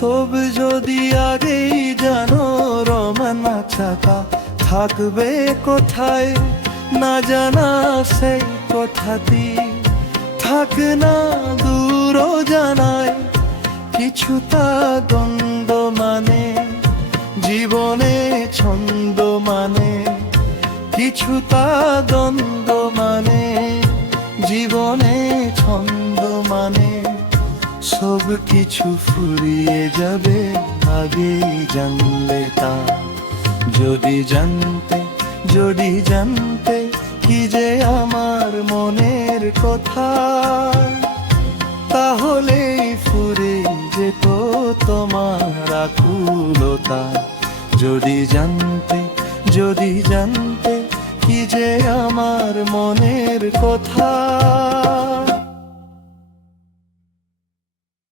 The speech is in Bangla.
সব যদি আগেই জানো রমানা চাকা থাকবে কোথায়, না জানা সেই কথাটি থাক না দূর জানায়। কিছুটা দ্বন্দ্ব মানে জীবনে ছন্দ মানে, কিছুটা দ্বন্দ্ব মানে জীবনে ছন্দ মানে। সব কিছু ফুরিয়ে যাবে আগেই জানলে তা। যদি জানতে, যদি জানতে কি যে আমার মনের কথা, তাহলেই ফুরে যেত তোমার আকুলতা। যদি জানতে, যদি জানতে কি যে আমার মনের কথা।